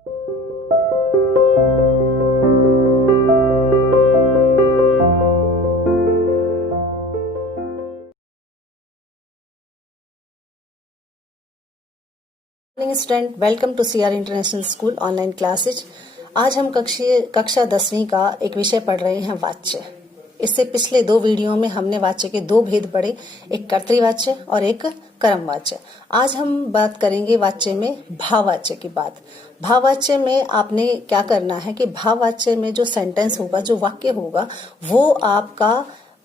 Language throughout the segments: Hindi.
Student, welcome to CR international school online classes. आज हम कक्षा 10वीं का एक विषय पढ़ रहे हैं, वाच्य। इससे पिछले दो वीडियो में हमने वाच्य के दो भेद पढ़े, एक कर्तृवाच्य और एक कर्मवाच्य। आज हम बात करेंगे वाच्य में भाववाच्य की बात। भाववाच्य में आपने क्या करना है कि भाववाच्य में जो सेंटेंस होगा, जो वाक्य होगा, वो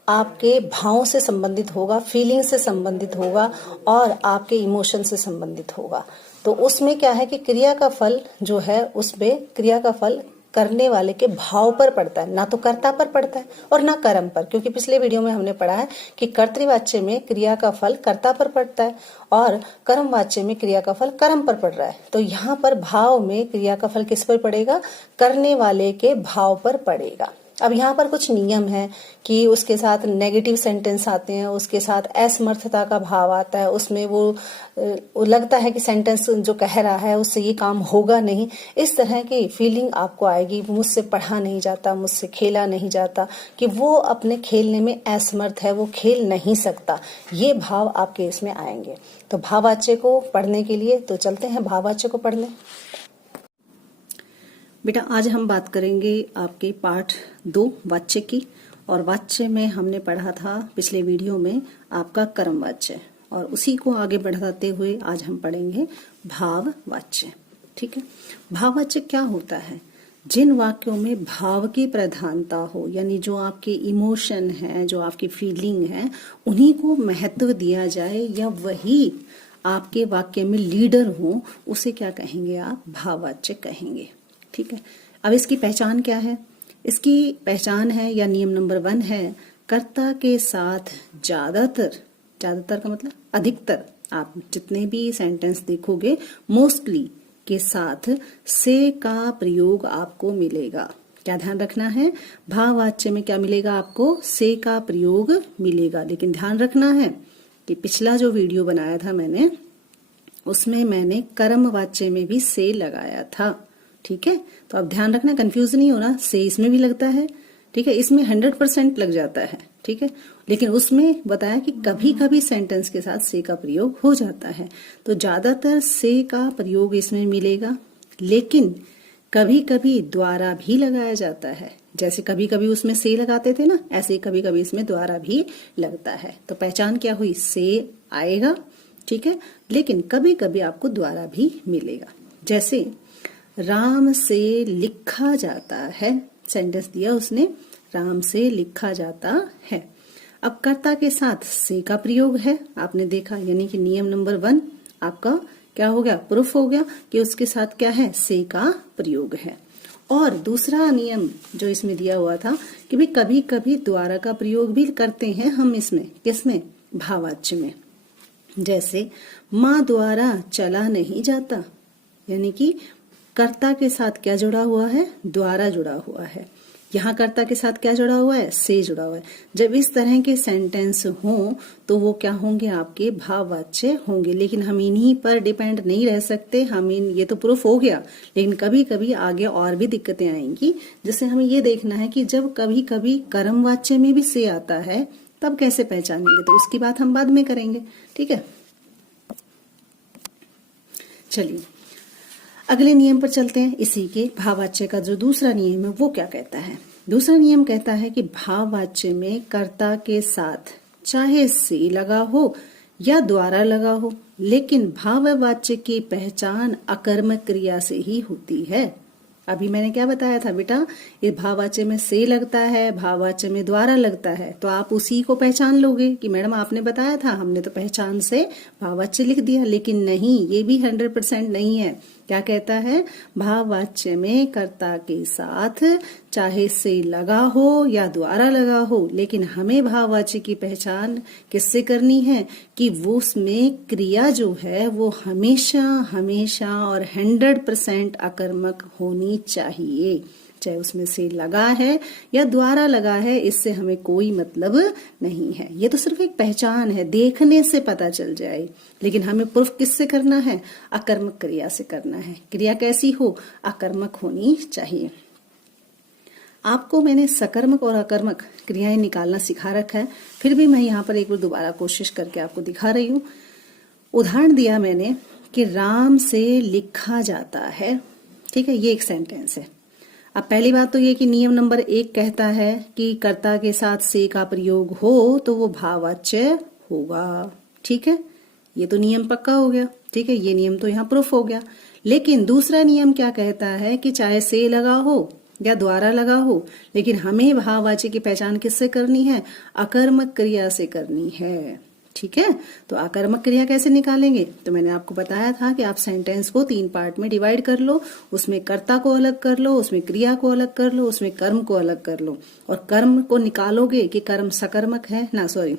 आपके भावों से संबंधित होगा, फीलिंग से संबंधित होगा और आपके इमोशन से संबंधित होगा। तो उसमें क्या है कि क्रिया का फल जो है, उसमें क्रिया का फल करने वाले के भाव पर पड़ता है, ना तो कर्ता पर पड़ता है और ना कर्म पर। क्योंकि पिछले वीडियो में हमने पढ़ा है कि कर्तृवाच्य में क्रिया का फल कर्ता पर पड़ता है और कर्मवाच्य में क्रिया का फल कर्म पर पड़ रहा है। तो यहाँ पर भाव में क्रिया का फल किस पर पड़ेगा? करने वाले के भाव पर पड़ेगा। अब यहाँ पर कुछ नियम है कि उसके साथ नेगेटिव सेंटेंस आते हैं, उसके साथ असमर्थता का भाव आता है, उसमें वो लगता है कि सेंटेंस जो कह रहा है उससे ये काम होगा नहीं, इस तरह की फीलिंग आपको आएगी। मुझसे पढ़ा नहीं जाता, मुझसे खेला नहीं जाता, कि वो अपने खेलने में असमर्थ है, वो खेल नहीं सकता, ये भाव आपके इसमें आएंगे। तो भाववाच्य को पढ़ने के लिए तो चलते हैं भाववाच्य को पढ़ने। बेटा, आज हम बात करेंगे आपके पाठ 2 वाच्य की। और वाच्य में हमने पढ़ा था पिछले वीडियो में आपका कर्मवाच्य, और उसी को आगे बढ़ाते हुए आज हम पढ़ेंगे भाववाच्य। ठीक है, भाववाच्य क्या होता है? जिन वाक्यों में भाव की प्रधानता हो, यानी जो आपके इमोशन है, जो आपकी फीलिंग है, उन्हीं को महत्व दिया जाए या वही आपके वाक्य में लीडर हो, उसे क्या कहेंगे आप? भाववाच्य कहेंगे। ठीक है, अब इसकी पहचान क्या है? इसकी पहचान है या नियम नंबर 1 है, कर्ता के साथ ज्यादातर का मतलब अधिकतर, आप जितने भी सेंटेंस देखोगे मोस्टली के साथ से का प्रयोग आपको मिलेगा। क्या ध्यान रखना है? भाववाच्य में क्या मिलेगा आपको? से का प्रयोग मिलेगा। लेकिन ध्यान रखना है कि पिछला जो वीडियो बनाया था मैंने, उसमें मैंने कर्मवाच्य में भी से लगाया था। ठीक है, तो अब ध्यान रखना, कंफ्यूज नहीं होना। से इसमें भी लगता है, ठीक है, इसमें 100% लग जाता है। ठीक है, लेकिन उसमें बताया कि कभी कभी सेंटेंस के साथ से का प्रयोग हो जाता है। तो ज्यादातर से का प्रयोग इसमें मिलेगा, लेकिन कभी कभी द्वारा भी लगाया जाता है। जैसे कभी कभी उसमें से लगाते थे ना, ऐसे कभी कभी इसमें द्वारा भी लगता है। तो पहचान क्या हुई? से आएगा, ठीक है, लेकिन कभी कभी आपको द्वारा भी मिलेगा। जैसे राम से लिखा जाता है, सेंटेंस दिया उसने, राम से लिखा जाता है। अब कर्ता के साथ से का प्रयोग है, आपने देखा, यानी कि नियम नंबर 1 आपका क्या हो गया? प्रूफ हो गया कि उसके साथ क्या है? से का प्रयोग है। और दूसरा नियम जो इसमें दिया हुआ था कि भाई कभी कभी द्वारा का प्रयोग भी करते हैं हम इसमें। किसमें? भाववाच्य में। जैसे माँ द्वारा चला नहीं जाता, यानी कि कर्ता के साथ क्या जुड़ा हुआ है? द्वारा जुड़ा हुआ है। यहाँ कर्ता के साथ क्या जुड़ा हुआ है? से जुड़ा हुआ है। जब इस तरह के सेंटेंस हों तो वो क्या होंगे? आपके भाववाच्य होंगे। लेकिन हम इन्हीं पर डिपेंड नहीं रह सकते। ये तो प्रूफ हो गया, लेकिन कभी कभी आगे और भी दिक्कतें आएंगी, जिससे हमें ये देखना है कि जब कभी कभी कर्मवाच्य में भी से आता है तब कैसे पहचानेंगे, तो उसकी बात हम बाद में करेंगे। ठीक है, चलिए अगले नियम पर चलते हैं। इसी के भाववाच्य का जो दूसरा नियम है वो क्या कहता है? दूसरा नियम कहता है कि भाववाच्य में कर्ता के साथ चाहे से लगा हो या द्वारा लगा हो, लेकिन भाववाच्य की पहचान अकर्मक क्रिया से ही होती है। अभी मैंने क्या बताया था बेटा? ये भाववाच्य में से लगता है, भाववाच्य में द्वारा लगता है, तो आप उसी को पहचान लोगे कि मैडम आपने बताया था, हमने तो पहचान से भाववाच्य लिख दिया। लेकिन नहीं, ये भी 100% नहीं है। क्या कहता है? भाववाच्य में कर्ता के साथ चाहे से लगा हो या द्वारा लगा हो, लेकिन हमें भाववाच्य की पहचान किससे करनी है कि वो उसमें क्रिया जो है वो हमेशा हमेशा और 100% अकर्मक होनी चाहिए। चाहे उसमें से लगा है या द्वारा लगा है, इससे हमें कोई मतलब नहीं है। ये तो सिर्फ एक पहचान है, देखने से पता चल जाए, लेकिन हमें प्रूफ किससे करना है? अकर्मक क्रिया से करना है। क्रिया कैसी हो? अकर्मक होनी चाहिए। आपको मैंने सकर्मक और अकर्मक क्रियाएं निकालना सिखा रखा है, फिर भी मैं यहाँ पर एक बार दोबारा कोशिश करके आपको दिखा रही हूँ। उदाहरण दिया मैंने कि राम से लिखा जाता है, ठीक है, ये एक सेंटेंस है। अब पहली बात तो ये कि नियम नंबर 1 कहता है कि कर्ता के साथ से का प्रयोग हो तो वो भाववाच्य होगा, ठीक है, ये तो नियम पक्का हो गया, ठीक है, ये नियम तो यहाँ प्रूफ हो गया। लेकिन दूसरा नियम क्या कहता है कि चाहे से लगा हो या द्वारा लगा हो, लेकिन हमें भाववाच्य की पहचान किससे करनी है? अकर्मक क्रिया से करनी है, ठीक है। तो अकर्मक क्रिया कैसे निकालेंगे? तो मैंने आपको बताया था कि आप सेंटेंस को 3 पार्ट में डिवाइड कर लो, उसमें कर्ता को अलग कर लो, उसमें क्रिया को अलग कर लो, उसमें कर्म को अलग कर लो, और कर्म को निकालोगे कि कर्म सकर्मक है ना, सॉरी,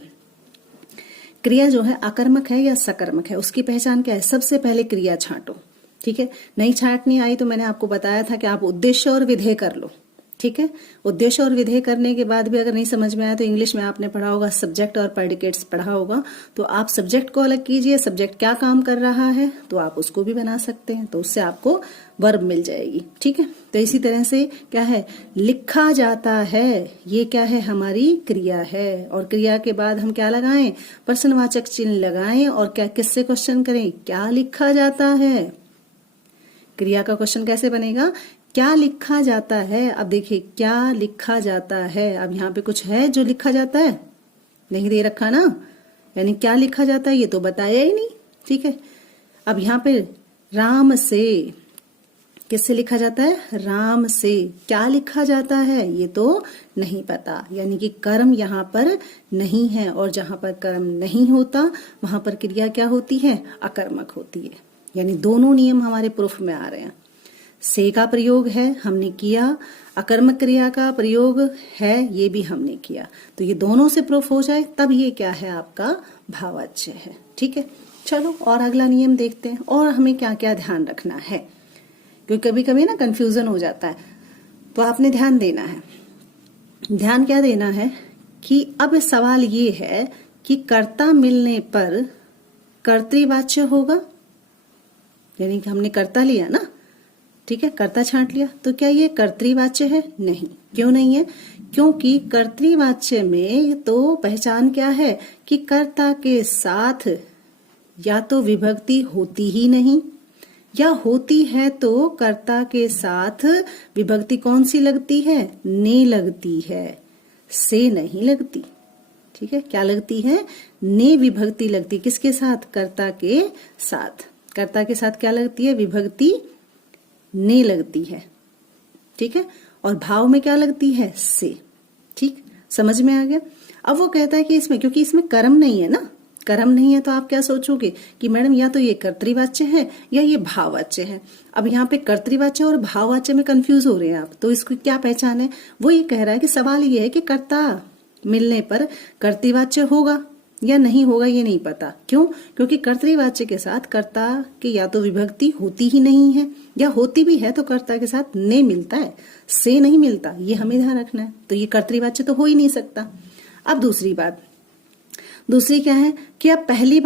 क्रिया जो है अकर्मक है या सकर्मक है, उसकी पहचान क्या है? सबसे पहले क्रिया छांटो, ठीक है। नहीं छांटनी आई तो मैंने आपको बताया था कि आप उद्देश्य और विधेय कर लो, ठीक है। उद्देश्य और विधेय करने के बाद भी अगर नहीं समझ में आया तो इंग्लिश में आपने पढ़ा होगा, सब्जेक्ट और प्रेडिकेट्स पढ़ा होगा, तो आप सब्जेक्ट को अलग कीजिए, सब्जेक्ट क्या काम कर रहा है तो आप उसको भी बना सकते हैं, तो उससे आपको वर्ब मिल जाएगी, ठीक है। तो इसी तरह से क्या है? लिखा जाता है, ये क्या है? हमारी क्रिया है, और क्रिया के बाद हम क्या लगाएं? प्रश्नवाचक चिन्ह लगाएं, और क्या किससे क्वेश्चन करें? क्या लिखा जाता है? क्रिया का क्वेश्चन कैसे बनेगा? क्या लिखा जाता है। अब देखिए क्या लिखा जाता है, अब यहाँ पे कुछ है जो लिखा जाता है? नहीं दे रखा ना, यानी क्या लिखा जाता है ये तो बताया ही नहीं, ठीक है। अब यहाँ पे राम से, किससे लिखा जाता है? राम से। क्या लिखा जाता है ये तो नहीं पता, यानी कि कर्म यहाँ पर नहीं है, और जहां पर कर्म नहीं होता वहां पर क्रिया क्या होती है? अकर्मक होती है। यानी दोनों नियम हमारे प्रूफ में आ रहे हैं। से का प्रयोग है, हमने किया, अकर्मक क्रिया का प्रयोग है, ये भी हमने किया, तो ये दोनों से प्रूफ हो जाए तब ये क्या है? आपका भाववाच्य है, ठीक है। चलो और अगला नियम देखते हैं, और हमें क्या क्या ध्यान रखना है, क्योंकि कभी कभी ना कंफ्यूजन हो जाता है, तो आपने ध्यान देना है। ध्यान क्या देना है कि अब सवाल ये है कि कर्ता मिलने पर कर्तृवाच्य होगा, यानी कि हमने कर्ता लिया ना, ठीक है, कर्ता छांट लिया, तो क्या ये कर्तृवाच्य है? नहीं। क्यों नहीं है? क्योंकि कर्तृवाच्य में तो पहचान क्या है कि कर्ता के साथ या तो विभक्ति होती ही नहीं, या होती है तो कर्ता के साथ विभक्ति कौन सी लगती है? ने लगती है, से नहीं लगती, ठीक है। क्या लगती है? ने विभक्ति लगती। किसके साथ? कर्ता के साथ। कर्ता के साथ क्या लगती है? विभक्ति ने लगती है, ठीक है। और भाव में क्या लगती है? से, ठीक, समझ में आ गया। अब वो कहता है कि इसमें, क्योंकि इसमें कर्म नहीं है ना, कर्म नहीं है तो आप क्या सोचोगे कि मैडम या तो ये कर्तृवाच्य है या ये भाववाच्य है। अब यहाँ पे कर्तृवाच्य और भाववाच्य में कंफ्यूज हो रहे हैं आप, तो इसकी क्या पहचान है? वो ये कह रहा है कि सवाल ये है कि कर्ता मिलने पर कर्तृवाच्य होगा या नहीं होगा, ये नहीं पता। क्यों? क्योंकि कर्तृवाच्य के साथ कर्ता की या तो विभक्ति होती ही नहीं है, या होती भी है तो कर्ता के साथ ने मिलता है, से नहीं मिलता, ये हमें ध्यान रखना है। तो ये कर्तृवाच्य तो हो ही नहीं सकता। अब दूसरी बात, दूसरी क्या है कि अब पहली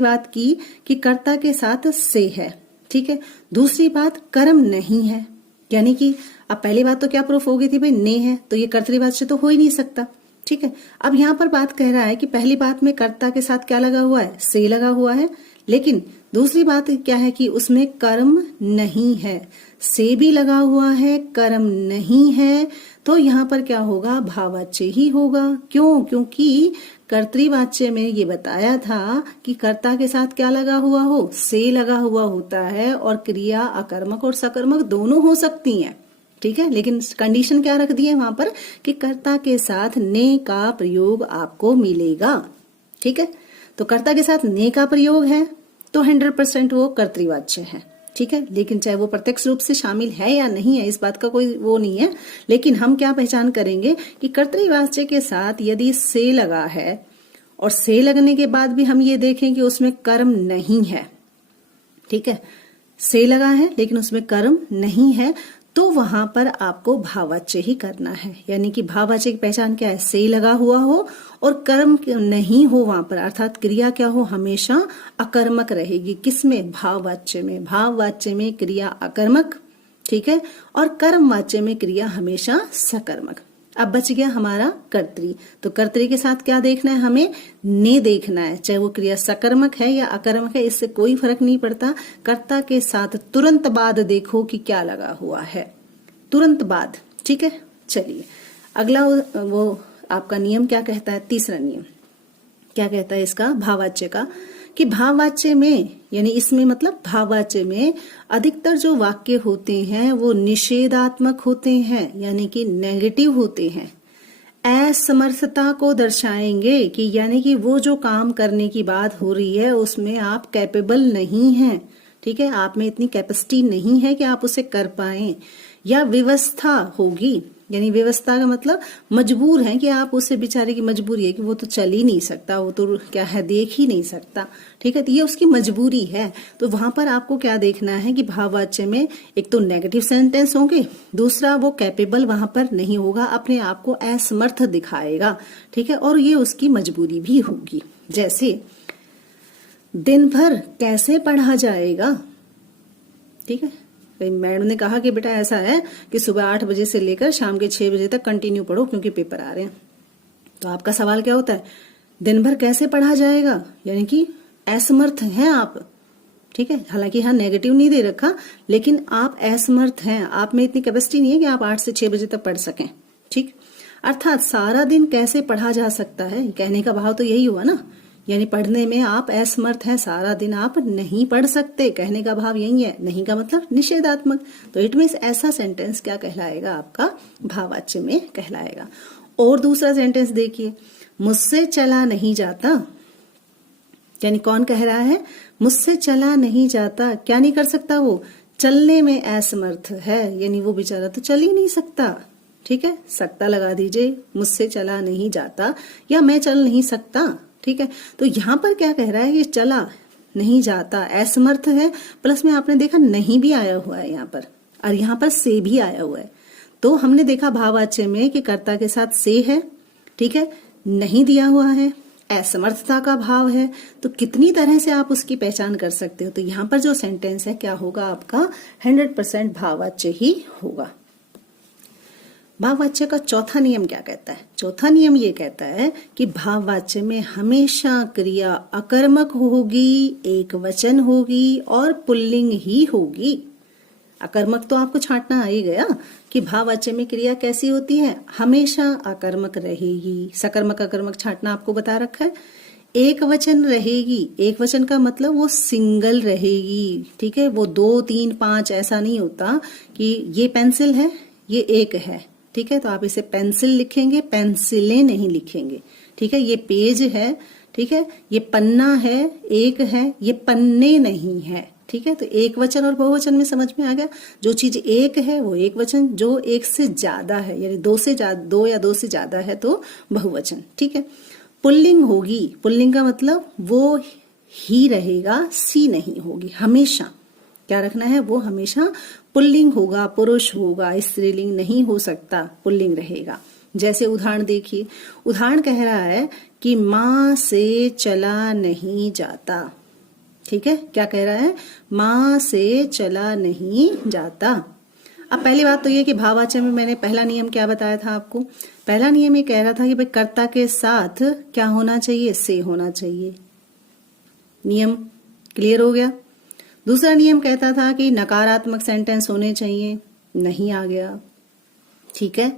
बात की कि कर्ता के साथ से है, ठीक है। दूसरी बात कर्म नहीं है, यानी कि अब पहली बात तो क्या प्रूफ हो गई थी भाई? ने है, तो ये कर्तृवाच्य तो हो ही नहीं सकता, ठीक है। अब यहाँ पर बात कह रहा है कि पहली बात में कर्ता के साथ क्या लगा हुआ है? से लगा हुआ है, लेकिन दूसरी बात क्या है कि उसमें कर्म नहीं है, से भी लगा हुआ है, कर्म नहीं है, तो यहाँ पर क्या होगा? भाववाच्य ही होगा। क्यों? क्योंकि कर्तृवाच्य में ये बताया था कि कर्ता के साथ क्या लगा हुआ हो? से लगा हुआ होता है, और क्रिया अकर्मक और सकर्मक दोनों हो सकती हैं, ठीक है। लेकिन कंडीशन क्या रख दी है वहां पर कि कर्ता के साथ ने का प्रयोग आपको मिलेगा, ठीक है। तो कर्ता के साथ ने का प्रयोग है तो 100% वो कर्तृवाच्य है, ठीक है। लेकिन चाहे वो प्रत्यक्ष रूप से शामिल है या नहीं है, इस बात का कोई वो नहीं है, लेकिन हम क्या पहचान करेंगे कि कर्तृवाच्य के साथ यदि से लगा है, और से लगने के बाद भी हम ये देखें कि उसमें कर्म नहीं है, ठीक है, से लगा है लेकिन उसमें कर्म नहीं है, तो वहां पर आपको भाववाच्य ही करना है। यानी कि भाववाच्य की पहचान क्या है, से लगा हुआ हो और कर्म नहीं हो वहां पर, अर्थात क्रिया क्या हो, हमेशा अकर्मक रहेगी। किसमें, भाववाच्य में। भाववाच्य में क्रिया अकर्मक, ठीक है, और कर्मवाच्य में क्रिया हमेशा सकर्मक। अब बच गया हमारा कर्तरी। तो कर्तरी के साथ क्या देखना है, हमें ने देखना है, चाहे वो क्रिया सकर्मक है या अकर्मक है, इससे कोई फर्क नहीं पड़ता। कर्ता के साथ तुरंत बाद देखो कि क्या लगा हुआ है, तुरंत बाद, ठीक है। चलिए अगला वो आपका नियम क्या कहता है, तीसरा नियम क्या कहता है इसका, भाववाच्य का, कि भाववाच्य में यानी इसमें मतलब भाववाच्य में अधिकतर जो वाक्य होते हैं वो निषेधात्मक होते हैं, यानी कि नेगेटिव होते हैं। असमर्थता को दर्शाएंगे कि यानी कि वो जो काम करने की बात हो रही है उसमें आप कैपेबल नहीं हैं, ठीक है, आप में इतनी कैपेसिटी नहीं है कि आप उसे कर पाएं। या व्यवस्था होगी, यानी व्यवस्था का मतलब मजबूर है कि आप उससे, बेचारे की मजबूरी है कि वो तो चल ही नहीं सकता, वो तो क्या है, देख ही नहीं सकता, ठीक है, तो ये उसकी मजबूरी है। तो वहां पर आपको क्या देखना है कि भाववाच्य में एक तो नेगेटिव सेंटेंस होंगे, दूसरा वो कैपेबल वहां पर नहीं होगा, अपने आप को असमर्थ दिखाएगा, ठीक है, और ये उसकी मजबूरी भी होगी। जैसे दिन भर कैसे पढ़ा जाएगा, ठीक है, मैडम ने कहा कि बेटा ऐसा है कि सुबह 8 बजे से लेकर शाम के 6 बजे तक कंटिन्यू पढ़ो क्योंकि पेपर आ रहे हैं। तो आपका सवाल क्या होता है, दिन भर कैसे पढ़ा जाएगा, यानी कि असमर्थ हैं आप, ठीक है, हालांकि यहाँ नेगेटिव नहीं दे रखा, लेकिन आप असमर्थ हैं, आप में इतनी कैपेसिटी नहीं है कि आप 8 से 6 बजे तक पढ़ सकें, ठीक। अर्थात सारा दिन कैसे पढ़ा जा सकता है, कहने का भाव तो यही हुआ ना, यानी पढ़ने में आप असमर्थ हैं, सारा दिन आप नहीं पढ़ सकते, कहने का भाव यही है। नहीं का मतलब निषेधात्मक, तो इट मीन्स ऐसा सेंटेंस क्या कहलाएगा, आपका भाववाच्य में कहलाएगा। और दूसरा सेंटेंस देखिए, मुझसे चला नहीं जाता, यानी कौन कह रहा है, मुझसे चला नहीं जाता, क्या नहीं कर सकता, वो चलने में असमर्थ है, यानी वो बेचारा तो चल ही नहीं सकता, ठीक है, सकता लगा दीजिए, मुझसे चला नहीं जाता या मैं चल नहीं सकता, ठीक है। तो यहां पर क्या कह रहा है, ये चला नहीं जाता, असमर्थ है, प्लस में आपने देखा नहीं भी आया हुआ है यहाँ पर, और यहाँ पर से भी आया हुआ है। तो हमने देखा भाववाच्य में कि कर्ता के साथ से है, ठीक है, नहीं दिया हुआ है, असमर्थता का भाव है, तो कितनी तरह से आप उसकी पहचान कर सकते हो। तो यहाँ पर जो सेंटेंस है क्या होगा, आपका 100% भाववाच्य ही होगा। भाववाच्य का चौथा नियम क्या कहता है, चौथा नियम ये कहता है कि भाववाच्य में हमेशा क्रिया अकर्मक होगी, एक वचन होगी और पुल्लिंग ही होगी। अकर्मक तो आपको छांटना आ ही गया कि भाववाच्य में क्रिया कैसी होती है, हमेशा अकर्मक रहेगी। सकर्मक अकर्मक छांटना आपको बता रखा है। एक वचन रहेगी, एक वचन का मतलब वो सिंगल रहेगी, ठीक है, वो 2, 3, 5 ऐसा नहीं होता कि ये पेंसिल है ये एक है, ठीक है, तो आप इसे पेंसिल लिखेंगे, पेंसिलें नहीं लिखेंगे, ठीक है, ये पेज है, ठीक है, ये पन्ना है, एक है, ये पन्ने नहीं है, ठीक है। तो एक वचन और बहुवचन में समझ में आ गया, जो चीज एक है वो एक वचन, जो एक से ज्यादा है यानी 2 या 2 से ज्यादा है तो बहुवचन, ठीक है। पुल्लिंग होगी, पुल्लिंग का मतलब वो ही रहेगा, सी नहीं होगी, हमेशा क्या रखना है, वो हमेशा पुल्लिंग होगा, पुरुष होगा, स्त्रीलिंग नहीं हो सकता, पुल्लिंग रहेगा। जैसे उदाहरण देखिए, उदाहरण कह रहा है कि माँ से चला नहीं जाता, ठीक है, क्या कह रहा है, माँ से चला नहीं जाता। अब पहली बात तो ये कि भाववाच्य में मैंने पहला नियम क्या बताया था आपको, पहला नियम ये कह रहा था कि भाई कर्ता के साथ क्या होना चाहिए, से होना चाहिए, नियम क्लियर हो गया। दूसरा नियम कहता था कि नकारात्मक सेंटेंस होने चाहिए, नहीं आ गया, ठीक है।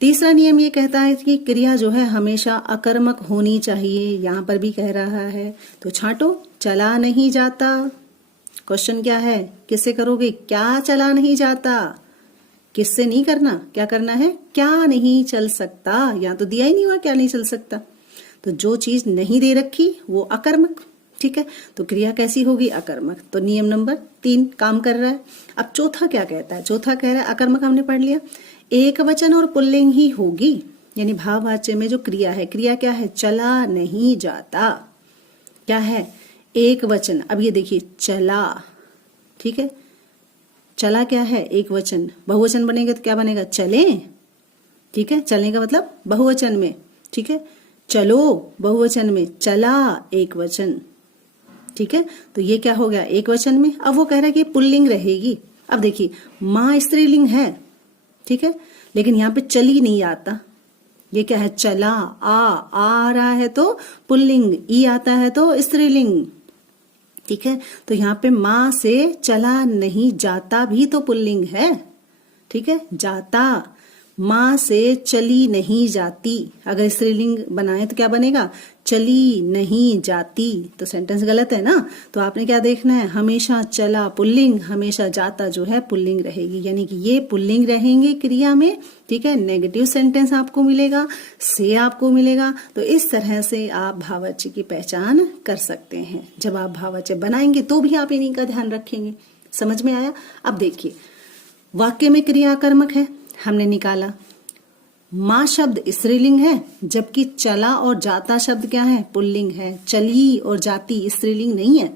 तीसरा नियम ये कहता है कि क्रिया जो है हमेशा अकर्मक होनी चाहिए, यहां पर भी कह रहा है, तो छांटो, चला नहीं जाता, क्वेश्चन क्या है, किससे करोगे, क्या चला नहीं जाता, किससे नहीं करना, क्या करना है, क्या नहीं चल सकता, यहां तो दिया ही नहीं हुआ क्या नहीं चल सकता, तो जो चीज नहीं दे रखी वो अकर्मक, ठीक है, तो क्रिया कैसी होगी, अकर्मक। तो नियम नंबर 3 काम कर रहा है। अब चौथा क्या कहता है, चौथा कह रहा है अकर्मक हमने पढ़ लिया, एक वचन और पुल्लिंग ही होगी, यानी भाववाच्य में जो क्रिया है, क्रिया क्या है, चला नहीं जाता, क्या है, एक वचन। अब ये देखिए चला, ठीक है, चला क्या है? एक वचन। बहुवचन बनेगा तो क्या बनेगा? चले। ठीक है, चलने का मतलब बहुवचन में। ठीक है, चलो बहुवचन में, चला एक वचन। ठीक है, तो ये क्या हो गया? एक वचन में। अब वो कह रहा है कि पुल्लिंग रहेगी। अब देखिए, माँ स्त्रीलिंग है, ठीक है, लेकिन यहाँ पे चली नहीं आता। ये क्या है? चला। आ रहा है तो पुल्लिंग, ई आता है तो स्त्रीलिंग। ठीक है, तो यहाँ पे माँ से चला नहीं जाता भी तो पुल्लिंग है। ठीक है, जाता। माँ से चली नहीं जाती, अगर स्त्रीलिंग बनाए तो क्या बनेगा? चली नहीं जाती। तो सेंटेंस गलत है ना। तो आपने क्या देखना है? हमेशा चला पुल्लिंग, हमेशा जाता जो है पुल्लिंग रहेगी, यानी कि ये पुल्लिंग रहेंगे क्रिया में। ठीक है, नेगेटिव सेंटेंस आपको मिलेगा, से आपको मिलेगा। तो इस तरह से आप भाववाच्य की पहचान कर सकते हैं। जब आप भाववाच्य बनाएंगे तो भी आप इन्हीं का ध्यान रखेंगे। समझ में आया? अब देखिए, वाक्य में क्रिया कर्मक है, हमने निकाला। माँ शब्द स्त्रीलिंग है, जबकि चला और जाता शब्द क्या है? पुल्लिंग है। चली और जाती स्त्रीलिंग नहीं है।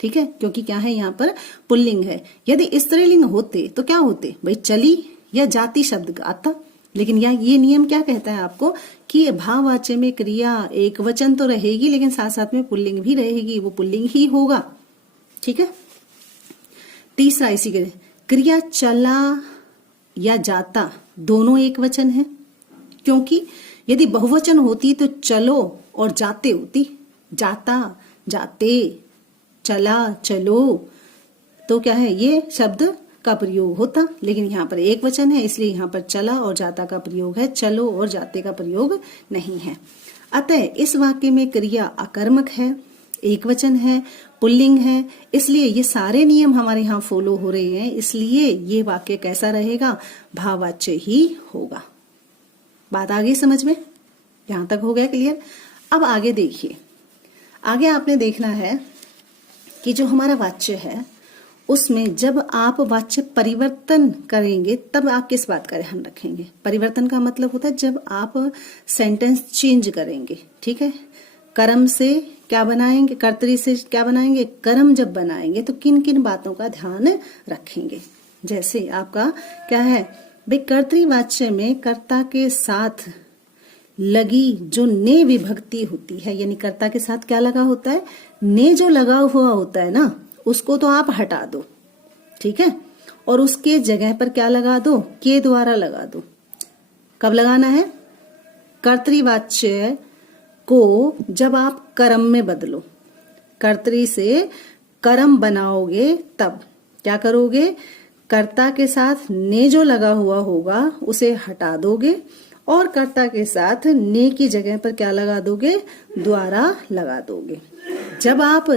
ठीक है, क्योंकि क्या है? यहाँ पर पुल्लिंग है। यदि स्त्रीलिंग होते तो क्या होते भाई? चली या जाती शब्द आता। लेकिन ये नियम क्या कहता है आपको कि भाववाच्य में क्रिया एक वचन तो रहेगी, लेकिन साथ साथ में पुल्लिंग भी रहेगी, वो पुल्लिंग ही होगा। ठीक है, तीसरा इसी के क्रिया चला या जाता दोनों एक वचन है, क्योंकि यदि बहुवचन होती तो चलो और जाते होती। जाता, जाते, चला, चलो, तो क्या है? ये शब्द का प्रयोग होता, लेकिन यहाँ पर एक वचन है, इसलिए यहाँ पर चला और जाता का प्रयोग है, चलो और जाते का प्रयोग नहीं है। अतः इस वाक्य में क्रिया अकर्मक है, एक वचन है, पुल्लिंग है, इसलिए ये सारे नियम हमारे यहाँ फॉलो हो रहे हैं, इसलिए ये वाक्य कैसा रहेगा? भाववाच्य ही होगा। बात आ गई समझ में? यहां तक हो गया क्लियर? अब आगे देखिए, आगे आपने देखना है कि जो हमारा वाच्य है उसमें जब आप वाच्य परिवर्तन करेंगे तब आप किस बात का ध्यान रखेंगे? परिवर्तन का मतलब होता है जब आप सेंटेंस चेंज करेंगे। ठीक है, कर्म से क्या बनाएंगे? कर्तरी से क्या बनाएंगे? कर्म जब बनाएंगे तो किन किन बातों का ध्यान रखेंगे? जैसे आपका क्या है भाई? कर्तृवाच्य में कर्ता के साथ लगी जो ने विभक्ति होती है, यानी कर्ता के साथ क्या लगा होता है? ने जो लगा हुआ होता है ना, उसको तो आप हटा दो। ठीक है, और उसके जगह पर क्या लगा दो? के द्वारा लगा दो। कब लगाना है? कर्तृवाच्य को जब आप कर्म में बदलो, कर्तरी से कर्म बनाओगे तब क्या करोगे? कर्ता के साथ ने जो लगा हुआ होगा उसे हटा दोगे और कर्ता के साथ ने की जगह पर क्या लगा दोगे? द्वारा लगा दोगे। जब आप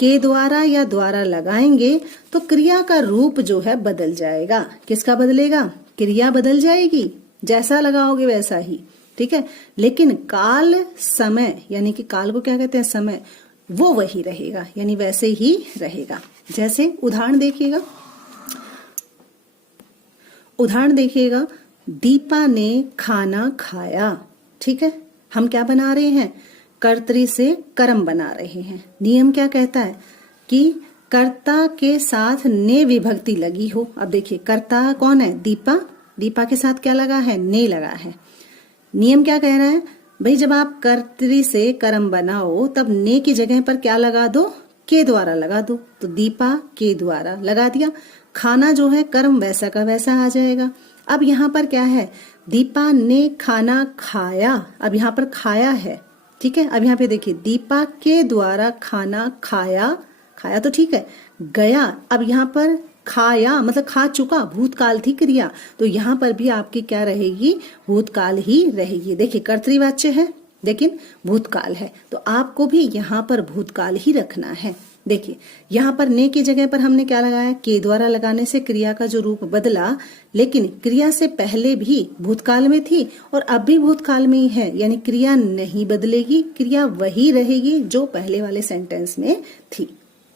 के द्वारा या द्वारा लगाएंगे तो क्रिया का रूप जो है बदल जाएगा। किसका बदलेगा? क्रिया बदल जाएगी, जैसा लगाओगे वैसा ही। ठीक है, लेकिन काल समय, यानी कि काल को क्या कहते हैं? समय, वो वही रहेगा, यानी वैसे ही रहेगा। जैसे उदाहरण देखिएगा, उदाहरण देखिएगा, दीपा ने खाना खाया। ठीक है, हम क्या बना रहे हैं? कर्तरी से कर्म बना रहे हैं। नियम क्या कहता है कि कर्ता के साथ ने विभक्ति लगी हो। अब देखिए, कर्ता कौन है? दीपा। दीपा के साथ क्या लगा है? ने लगा है। नियम क्या कह रहा है भाई? जब आप कर्तरी से कर्म बनाओ तब ने की जगह पर क्या लगा दो? के द्वारा लगा दो। तो दीपा के द्वारा लगा दिया। खाना जो है कर्म वैसा का वैसा आ जाएगा। अब यहाँ पर क्या है? दीपा ने खाना खाया। अब यहाँ पर खाया है। ठीक है, अब यहाँ पे देखिए, दीपा के द्वारा खाना खाया। खाया तो ठीक है, गया। अब यहाँ पर खाया मतलब खा चुका, भूतकाल थी क्रिया, तो यहाँ पर भी आपकी क्या रहेगी? भूतकाल ही रहेगी। देखिए, कर्तृवाच्य है लेकिन भूतकाल है, तो आपको भी यहाँ पर भूतकाल ही रखना है। देखिए, यहाँ पर ने की जगह पर हमने क्या लगाया? के द्वारा लगाने से क्रिया का जो रूप बदला, लेकिन क्रिया से पहले भी भूतकाल में थी और अब भी भूतकाल में ही है, यानी क्रिया नहीं बदलेगी, क्रिया वही रहेगी जो पहले वाले सेंटेंस में थी।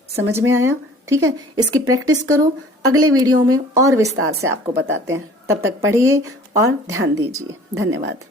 समझ में आया? ठीक है, इसकी प्रैक्टिस करो। अगले वीडियो में और विस्तार से आपको बताते हैं। तब तक पढ़िए और ध्यान दीजिए। धन्यवाद।